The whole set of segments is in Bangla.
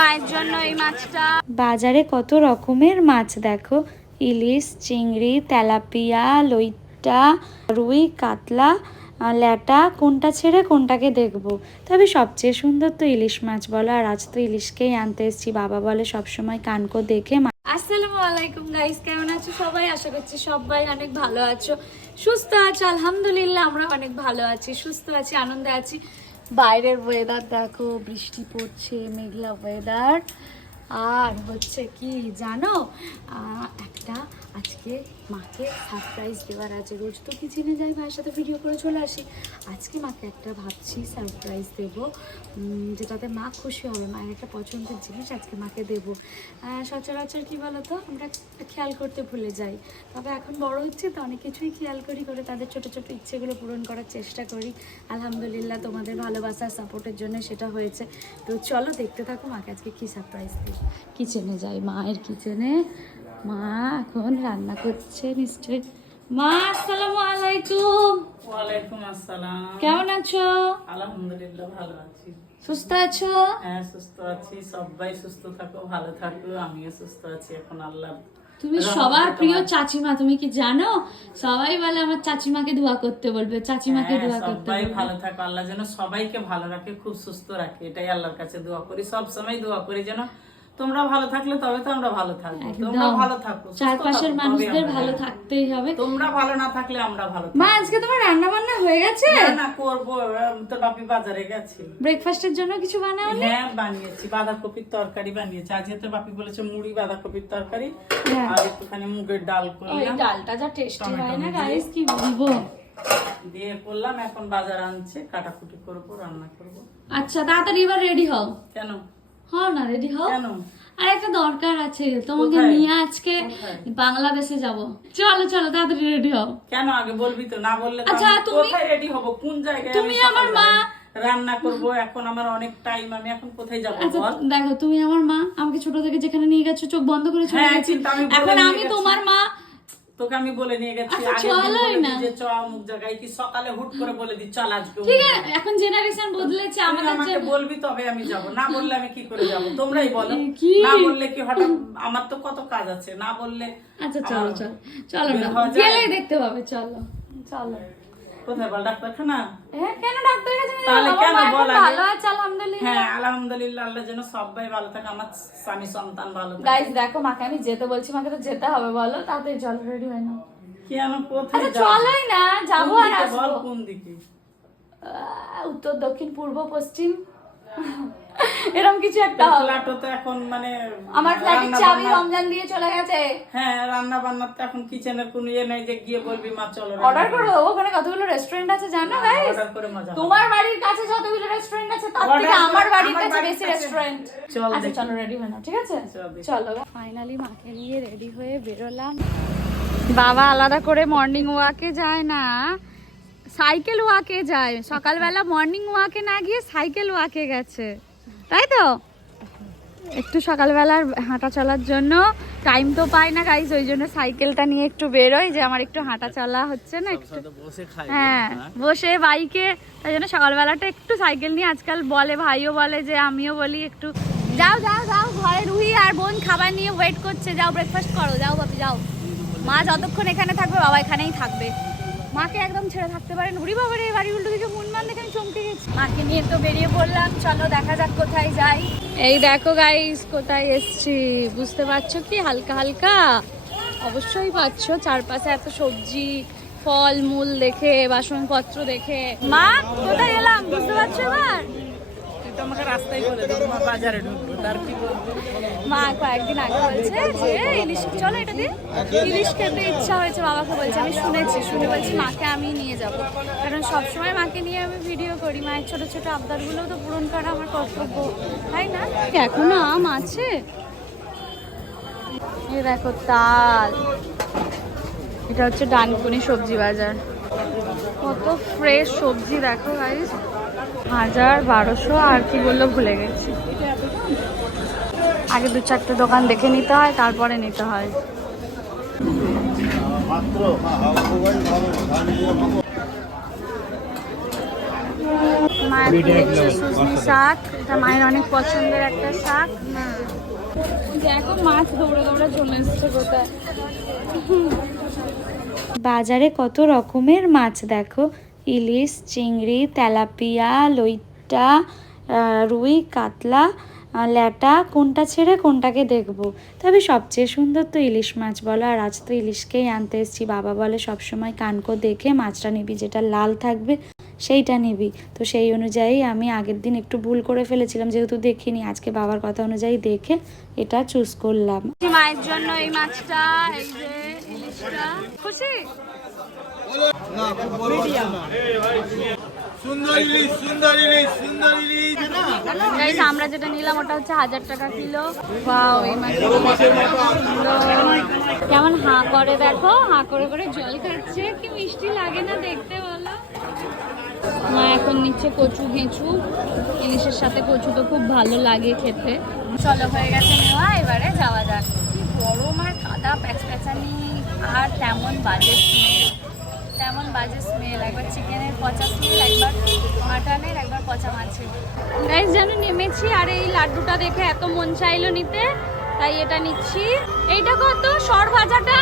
মায়ের জন্য এই মাছটা। বাজারে কত রকমের মাছ দেখো? ইলিশ চিংড়ি তেলাপিয়া লইট্টা রুই কাতলা ল্যাটা কোনটা ছেড়ে কোনটাকে দেখব? তবে সবচেয়ে সুন্দর তো ইলিশ মাছ বলো আর আজ তো ইলিশকেই আনতে এসেছি। বাবা বলে সবসময় কানকো দেখে আসসালামু আলাইকুম গাইস কেমন আছো সবাই? আশা করছি সবাই অনেক ভালো আছো। সুস্থ আছো আলহামদুলিল্লাহ আমরা অনেক ভালো আছি সুস্থ আছি আনন্দে আছি। বাইরের ওয়েদার দেখো বৃষ্টি পড়ছে মেঘলা ওয়েদার আর হচ্ছে কি জানো একটা আজকে মাকে সারপ্রাইজ দেওয়ার আছে রোজ তো কিচেনে যাই ভাইয়ের সাথে ভিডিও করে চলে আসি। আজকে মাকে একটা ভাবছি সারপ্রাইজ দেবো যেটাতে মা খুশি হবে, মায়ের একটা পছন্দের জিনিস আজকে মাকে দেবো। সচরাচর কি বলতো, আমরা খেয়াল করতে ভুলে যাই। তবে এখন বড় হচ্ছে তো অনেক কিছুই খেয়াল করি, করে তাদের ছোট ছোট ইচ্ছেগুলো পূরণ করার চেষ্টা করি। আলহামদুলিল্লাহ তোমাদের ভালোবাসা সাপোর্টের জন্য সেটা হয়েছে। তো চলো দেখতে থাকো মাকে আজকে কী সারপ্রাইজ দিই কিচেনে যাই মায়ের কিচেনে মা এখন রান্না করছে নিশ্চয়ই। মা আসসালামু আলাইকুম। ওয়ালাইকুম আসসালাম। কেমন আছো? আলহামদুলিল্লাহ ভালো আছি। সুস্থ আছো? হ্যাঁ সুস্থ আছি। সবাই সুস্থ থাকো ভালো থাকো আমিও সুস্থ আছি এখন আল্লাহ তুমি সবার প্রিয় চাচিমা তুমি কি জানো? সবাই বলে আমার চাচিমাকে দোয়া করতে বলবে চাচিমাকে হ্যাঁ, দোয়া করতে সবাই ভালো থাকো আল্লাহ যেন সবাইকে ভালো রাখে খুব সুস্থ রাখে এটাই আল্লাহর কাছে দোয়া করি সব সময় দোয়া করি যেন তোমরা ভালো থাকলে তবে তো আমরা ভালো থাকব। তোমরা ভালো থাকো চারপাশের মানুষদের ভালো থাকতেই হবে। তোমরা ভালো না থাকলে আমরা ভালো মা আজকে তোমার রান্না বান্না হয়ে গেছে? না করব তোর বাপি বাজারে গেছে। ব্রেকফাস্টের জন্য কিছু বানাও হ্যাঁ বানিয়েছি বাঁধাকপির তরকারি বানিয়েছি। আজকে তো বাপি বলেছে মুড়ি বাঁধাকপির তরকারি হ্যাঁ। আর একটুখানি মুগের ডাল করলাম। ওই ডালটা যা টেস্টি হয় না। গাইস কি বলব? দিয়ে করলাম এখন বাজার আনছে কাটাকুটি করব রান্না করব। আচ্ছা তাড়াতাড়ি এবার রেডি হও। কেন? হও না রেডি হও? কেন? আর একটা দরকার আছে তোমাকে নিয়ে আজকে বাংলাদেশে যাব। চলো চলো তাড়াতাড়ি রেডি হও। কেন আগে বলবি তো? না বললে আচ্ছা, তুমি- কোথায় রেডি হব? কোন জায়গায় তুমি আমার মা। রান্না করব? এখন আমার অনেক টাইম আমি এখন কোথায় যাব আচ্ছা দেখো তুমি আমার মা আমাকে ছোট থেকে যেখানে নিয়ে গেছো চোখ বন্ধ করে চলে হ্যাঁ, গেছি। এখন আমি তোমার মা তোকে আমি বলে নিয়ে গেছি আচ্ছা, না। যে চ অমুক জায়গায় কি সকালে হুট করে বলে দি চল আজকে ঠিক আছে এখন জেনারেশন বদলেছে আমাদের আমাকে বলবি তবে আমি যাব না বললে আমি কি করে যাব? তোমরাই বলো। কি? না বললে কি হঠাৎ আমার তো কত কাজ আছে না বললে আচ্ছা চলো চলো চলো না গেলে দেখতে পাবে চলো চলো। কোথায় বল ডাক্তারখানা? হ্যাঁ কেন ডাক্তার কাছে তাহলে কেন বল ভালো আছে আলহামদুলিল্লাহ। হ্যাঁ আলহামদুলিল্লাহ আল্লাহ যেন সবাই ভালো থাকে আমার স্বামী সন্তান ভালো থাকে। গাইস দেখো মাকে আমি যেতে বলছি মাকে তো যেতে হবে বলো তাতে জল রেডি হয় না। কেন কোথায় আচ্ছা চলোই না যাব কোন আর আসব। কোন দিকে? আহ, উত্তর দক্ষিণ পূর্ব পশ্চিম। এরকম কিছু একটা ফ্ল্যাটও তো এখন মানে আমার ফ্ল্যাটের চাবি রমজান দিয়ে চলে গেছে। হ্যাঁ রান্না বান্নার তো এখন কিচেনের কোনো ইয়ে নেই যে গিয়ে বলবি মা চলো অর্ডার করি। করে দেবো ওখানে কতগুলো রেস্টুরেন্ট আছে জানো গাইস অর্ডার করে মজা তোমার বাড়ির কাছে যতগুলো রেস্টুরেন্ট আছে তার থেকে আমার বাড়ির কাছে বেশি রেস্টুরেন্ট চল আচ্ছা চলো রেডি হয়ে নাও ঠিক আছে? চলো ফাইনালি মাকে নিয়ে রেডি হয়ে বেরোলাম। বাবা আলাদা করে মর্নিং ওয়াকে যায় না। সাইকেল ওয়াকে যায়। সকালবেলা মর্নিং ওয়াকে না গিয়ে সাইকেল ওয়াকে গেছে। তাই তো? একটু সকালবেলার হাঁটা চলার জন্য টাইম তো পাই না গাইজ ওই জন্য সাইকেলটা নিয়ে একটু বেরোই যে আমার একটু হাঁটা চলা হচ্ছে না একটু। হ্যাঁ বসে বাইকে তাই জন্য সকালবেলাটা একটু সাইকেল নিয়ে আজকাল বলে ভাইও বলে যে আমিও বলি একটু। যাও যাও যাও ঘরে রুহি আর বোন খাবার নিয়ে ওয়েট করছে। যাও ব্রেকফাস্ট করো যাও বাপি যাও। মা যতক্ষণ এখানে থাকবে বাবা এখানেই থাকবে। মাকে একদম ছেড়ে থাকতে পারেন উড়ি বাবার এই বাড়ি উল্টো দিকে মুনমান দেখে আমি মাকে নিয়ে তো বেরিয়ে পড়লাম। চলো দেখা যাক কোথায় যাই। এই দেখো গাইস কোথায় এসছি? বুঝতে পারছ কি? হালকা হালকা? অবশ্যই পাচ্ছ। চারপাশে এত সবজি ফল মূল দেখে বাসনপত্র দেখে। মা কোথায় এলাম? বুঝতে পারছ এবার? মা কয়েকদিন আগে বলছে যে চলো এটা ইচ্ছা হয়েছে, বাবাকে বলছে, আমি শুনেছি, শুনে মাকে নিয়ে কারণ মাকে নিয়ে আমি ভিডিও করি, মায়ের ছোট ছোট তো করা আমার কর্তব্য, তাই না? এখনও আম আছে? দেখো, তাল। এটা হচ্ছে ডানকুনি সবজি বাজার। কত ফ্রেশ সবজি দেখো হাজার বারোশো আর কি বলল ভুলে গেছি। আগে দু চারটে দোকান দেখে নিতে হয় তারপরে নিতে হয়। মা এখন সুজনি শাক এটা মায়ের অনেক পছন্দের একটা শাক। দেখো মাছ দৌড়ে দৌড়ে চলে এসছে কোথায়। বাজারে কত রকমের মাছ দেখো। ইলিশ, চিংড়ি, তেলাপিয়া, লইট্টা রুই, কাতলা ল্যাটা, কোনটা ছেড়ে কোনটাকে দেখব। তবে সবচেয়ে সুন্দর তো ইলিশ মাছ বলো, আর আজ তো ইলিশকেই আনতে এসেছি। বাবা বলে, সবসময় কানকো দেখে মাছটা নিবি, যেটা লাল থাকবে সেইটা নিবি। তো সেই অনুযায়ী আমি আগের দিন একটু ভুল করে ফেলেছিলাম, যেহেতু দেখিনি। আজকে বাবার কথা অনুযায়ী দেখে এটা চুজ করলাম। মায়ের জন্য এই মাছটা, এই যে ইলিশটা। খুশি? আমরা যেটা নিলাম ওটা হচ্ছে হাজার টাকা কিলো। কেমন হাঁ করে দেখো? হাঁ করে করে জল খাচ্ছে। কি মিষ্টি লাগে না দেখতে, বলো? মা এখন নিচ্ছে কচু ঘেঁচু। ইলিশের সাথে কচু তো খুব ভালো লাগে খেতে। চলো, হয়ে গেছে নেওয়া এবারে যাওয়া যাক। কি গরম আর কাদা প্যাচপ্যাচানি। আর তেমন বাজে স্মেল। তেমন বাজে স্মেল একবার চিকেনের পচা স্মেল একবার মাটনের, একবার পচা মাছের। গাইস যেন নেমেছি আর এই লাড্ডুটা দেখে এত মন চাইলো নিতে, তাই এটা নিচ্ছি। এইটা কত? সর ভাজাটা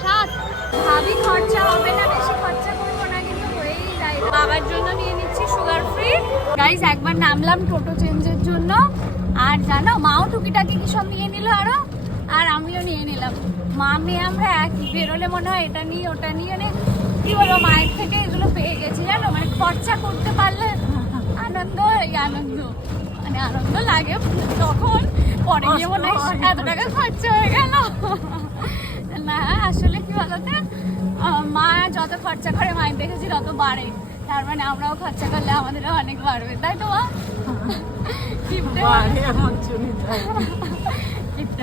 সাত। ভাবি খরচা হবে না, বেশি খরচা করব না, কিন্তু হয়েই যায়। বাবার জন্য নিয়ে নিচ্ছি সুগার ফ্রি গাইস একবার নামলাম টোটো চেঞ্জের জন্য। আর জানো, মাও টুকিটাকি কি সব নিয়ে নিল আরও? আর আমিও নিয়ে নিলাম। মা মেয়ে আমরা একই। বেরোলে মনে হয় এটা নিয়ে ওটা নিয়ে মানে কি বলব মায়ের থেকে এগুলো পেয়ে গেছি জানো? মানে খরচা করতে পারলে আনন্দ এই আনন্দ। মানে আনন্দ লাগে তখন পরে গিয়ে মনে হয় এত টাকা খরচা হয়ে গেল। না আসলে কি বলতো মা যত খরচা করে মায়ের দেখেছি তত বাড়ে। তার মানে আমরাও খরচা করলে আমাদেরও অনেক বাড়বে তাই তো মা? কিপটে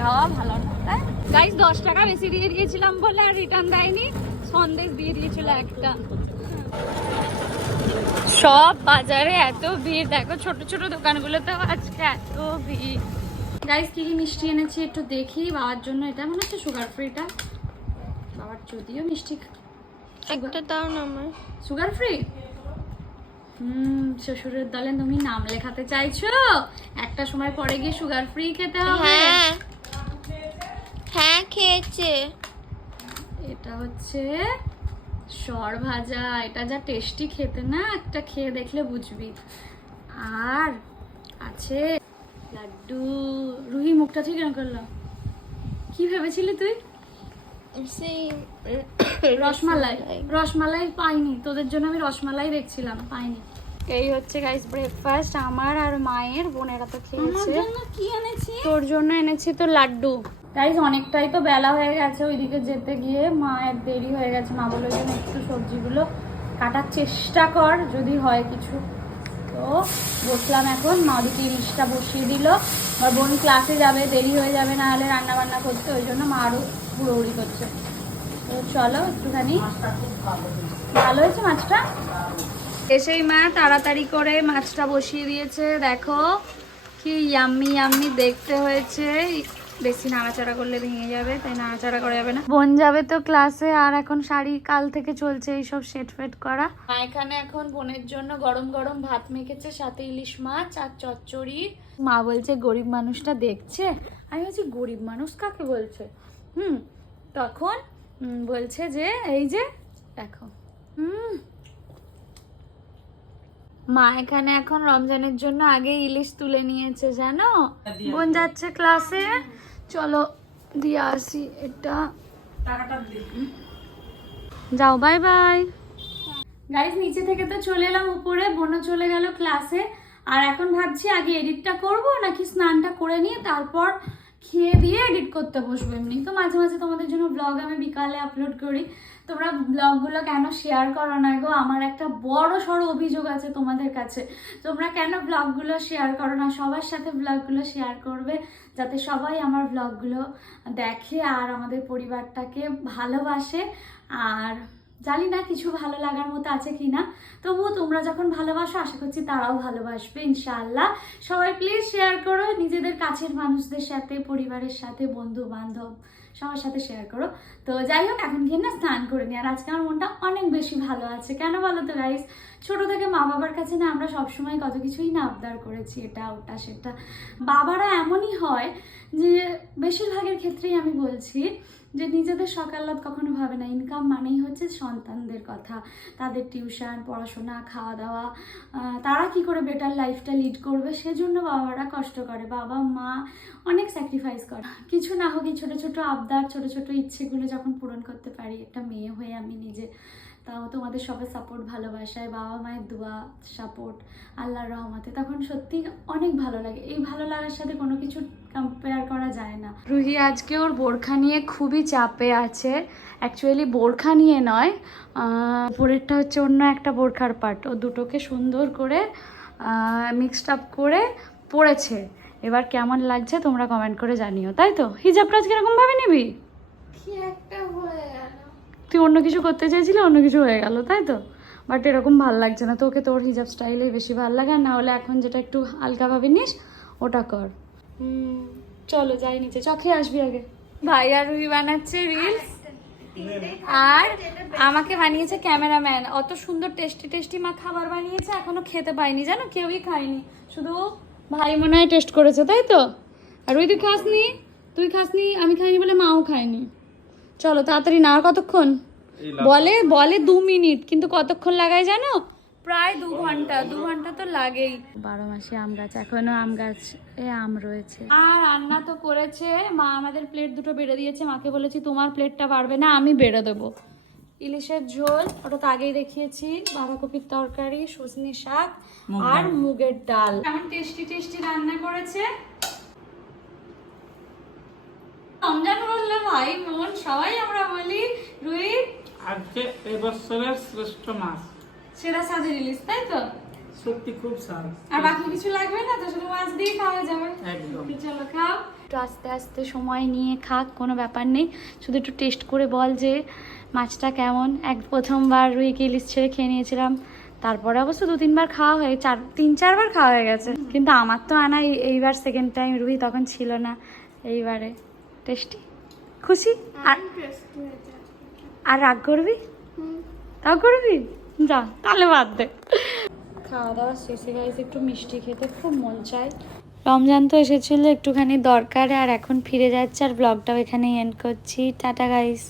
হওয়া ভালো না তাই? গাইস দশ টাকা বেশি দিয়ে দিয়েছিলাম বলে আর রিটার্ন দেয়নি। সন্দেশ দিয়ে দিয়েছিল একটা। সব বাজারে এত ভিড়। দেখো ছোট ছোট দোকানগুলোতেও আজকে এত ভিড়। গাইস কি কি মিষ্টি এনেছি একটু দেখি। বাবার জন্য এটা মনে হচ্ছে সুগার ফ্রিটা বাবার যদিও মিষ্টি একটা দাও না আমার। সুগার ফ্রি হুম শ্বশুরের দলে তুমি নাম লেখাতে চাইছো? একটা সময় পরে গিয়ে সুগার ফ্রি খেতে হবে। হ্যাঁ। খেয়েছে। এটা হচ্ছে সর ভাজা। এটা যা টেস্টি খেতে না একটা খেয়ে দেখলে বুঝবি। আর আছে লাড্ডু। রুহি মুখটা ঠিক না করল? কি ভেবেছিলি তুই? সেই রসমালাই। রসমালাই। পাইনি। তোদের জন্য আমি রসমালাই দেখছিলাম পাইনি। এই হচ্ছে গাইস ব্রেকফাস্ট আমার আর মায়ের বোনেরা তো খেয়েছে। কি এনেছি তোর জন্য এনেছি তো লাড্ডু। গাইস অনেকটাই তো বেলা হয়ে গেছে, ওইদিকে যেতে গিয়ে মা মায়ের দেরি হয়ে গেছে। মা বলে যেন একটু সবজিগুলো কাটার চেষ্টা কর, যদি হয় কিছু। তো বসলাম এখন, মা ওদিকে ইলিশটা বসিয়ে দিল। আর বোন ক্লাসে যাবে, দেরি হয়ে যাবে, না হলে রান্না বান্না করতে, ওই জন্য মা আরও হুড়োহুড়ি করছে। তো চলো একটুখানি। ভালো হয়েছে মাছটা? এসেই মা তাড়াতাড়ি করে মাছটা বসিয়ে দিয়েছে। দেখো, কি ইয়াম্মি ইয়াম্মি দেখতে হয়েছে। বেশি নাড়াচাড়া করলে ভেঙে যাবে তাই নাড়াচাড়া করা যাবে না। বোন যাবে তো ক্লাসে আর এখন শাড়ি কাল থেকে চলছে এইসব সেট ফেট করা। মা এখানে এখন বোনের জন্য গরম গরম ভাত মেখেছে সাথে ইলিশ মাছ আর চচ্চড়ি। মা বলছে গরিব মানুষটা দেখছে? আমি বলছি গরিব মানুষ কাকে বলছে? হুম তখন বলছে যে এই যে দেখো হুম মা এখানে এখন রমজানের জন্য আগে ইলিশ তুলে নিয়েছে জানো? বোন যাচ্ছে ক্লাসে। চলো দিয়ে আসি এটা। যাও বাই বাই। গাইস নিচে থেকে তো চলে এলাম উপরে বোনও চলে গেল ক্লাসে। আর এখন ভাবছি আগে এডিটটা করব নাকি স্নানটা করে নিয়ে তারপর খেয়ে দিয়ে এডিট করতে বসবো। এমনি তো মাঝে মাঝে তোমাদের জন্য ব্লগ আমি বিকালে আপলোড করি। তোমরা ব্লগগুলো কেন শেয়ার করো না গো? আমার একটা বড় সড়ো অভিযোগ আছে তোমাদের কাছে। তোমরা কেন ব্লগগুলো শেয়ার করো না? সবার সাথে ব্লগগুলো শেয়ার করবে যাতে সবাই আমার ব্লগগুলো দেখে আর আমাদের পরিবারটাকে ভালোবাসে। আর জানি না কিছু ভালো লাগার মতো আছে কি না তবুও তোমরা যখন ভালোবাসো, আশা করছি তারাও ভালোবাসবে, ইনশাআল্লাহ। সবাই প্লিজ শেয়ার করো নিজেদের কাছের মানুষদের সাথে, পরিবারের সাথে বন্ধু বান্ধব সবার সাথে শেয়ার করো। তো যাই হোক, এখন গিয়ে না স্নান করে নিই। আর আজকে আমার মনটা অনেক বেশি ভালো আছে। কেন বলো তো গাইস ছোটো থেকে মা বাবার কাছে না আমরা সবসময় কত কিছুই না আবদার করেছি, এটা, ওটা, সেটা। বাবারা এমনই হয় যে, বেশিরভাগের ক্ষেত্রেই আমি বলছি যে নিজেদের সকালাত কখনো ভাবে না। ইনকাম মানেই হচ্ছে সন্তানদের কথা। তাদের টিউশন পড়াশোনা খাওয়া দাওয়া তারা কি করে বেটার লাইফটা লিড করবে সেজন্য বাবারা কষ্ট করে। বাবা, মা অনেক স্যাক্রিফাইস করে। কিছু না হোক ছোটো ছোটো আবদার, ছোটো ছোটো ইচ্ছেগুলো যখন পূরণ করতে পারি, একটা মেয়ে হয়ে আমি নিজে তাও তোমাদের সবার সাপোর্ট ভালোবাসায় বাবা মায়ের দোয়া সাপোর্ট আল্লাহর রহমতে। তখন সত্যি অনেক ভালো লাগে। এই ভালো লাগার সাথে কোনো কিছু কম্পেয়ার করা যায় না। রুহি আজকে ওর বোরখা নিয়ে খুবই চাপে আছে। অ্যাকচুয়ালি বোরখা নিয়ে নয় উপরেরটা হচ্ছে অন্য একটা বোরখার পার্ট ও দুটোকে সুন্দর করে মিক্সড আপ করে পড়েছে। এবার কেমন লাগছে তোমরা কমেন্ট করে জানিও তাই তো? হিজাবটা আজকে এরকম ভাবে নিবি? কি একটা হয়ে তুই অন্য কিছু করতে চাইছিলি অন্য কিছু হয়ে গেল তাই তো? বাট এরকম ভালো লাগছে না তোকে তোর হিজাব স্টাইলেই বেশি ভালো লাগে আর না হলে এখন যেটা একটু হালকা ভাবে নিস ওটা কর। হুম চলো যাই নিচে চখে আসবি আগে। ভাই আর রুহি বানাচ্ছে রিলস আর আমাকে বানিয়েছে ক্যামেরাম্যান অত সুন্দর টেস্টি টেস্টি মা খাবার বানিয়েছে এখনও খেতে পাইনি জানো? কেউই খায়নি শুধু ভাই মনে হয় টেস্ট করেছে তাই তো? আর রুহি তুই খাসনি? তুই খাসনি আমি খাইনি বলে মাও খায়নি। চলো তাড়াতাড়ি না আর কতক্ষণ? বলে বলে দু মিনিট কিন্তু কতক্ষণ লাগায় জানো? প্রায় দু ঘণ্টা দু ঘণ্টা তো লাগেই। বারো মাসে আম গাছ এখনও আম গাছ এ আম রয়েছে। আর রান্না তো করেছে মা আমাদের প্লেট দুটো বেড়ে দিয়েছে মাকে বলেছি তোমার প্লেটটা বাড়বে না আমি বেড়ে দেবো। ইলিশের ঝোল ওটা তো আগেই দেখিয়েছি বাঁধাকপির তরকারি সজনে শাক আর মুগের ডাল। কেমন টেস্টি টেস্টি রান্না করেছে? রমজান বলল ভাই বোন সবাই আমরা বলি রুই আজকে এবছরের শ্রেষ্ঠ মাছ সেরা স্বাদের ইলিশ তাই তো? সত্যি খুব স্বাদ। আর বাকি কিছু লাগবে না তো? শুধু মাছ দিয়ে খাওয়া যাবে। একদম। চলো খাও। একটু আস্তে আস্তে সময় নিয়ে খাক কোনো ব্যাপার নেই। শুধু একটু টেস্ট করে বল যে মাছটা কেমন। এক প্রথমবার রুইকে ইলিশ ছেড়ে খেয়ে নিয়েছিলাম। তারপরে অবশ্য দু তিনবার খাওয়া হয়ে চার তিন চারবার খাওয়া হয়ে গেছে। কিন্তু আমার তো আনা এইবার সেকেন্ড টাইম রুহি তখন ছিল না এইবারে। টেস্টি খুশি? আর আর রাগ করবি? রাগ করবি? যা তাহলে বাদ দে। খাওয়া দাওয়া শেষে গাইছে একটু মিষ্টি খেতে খুব মন চায়। রমজান তো এসেছিল একটুখানি দরকারে আর এখন ফিরে যাচ্ছে আর ব্লগটাও এখানেই এন্ড করছি। Tata guys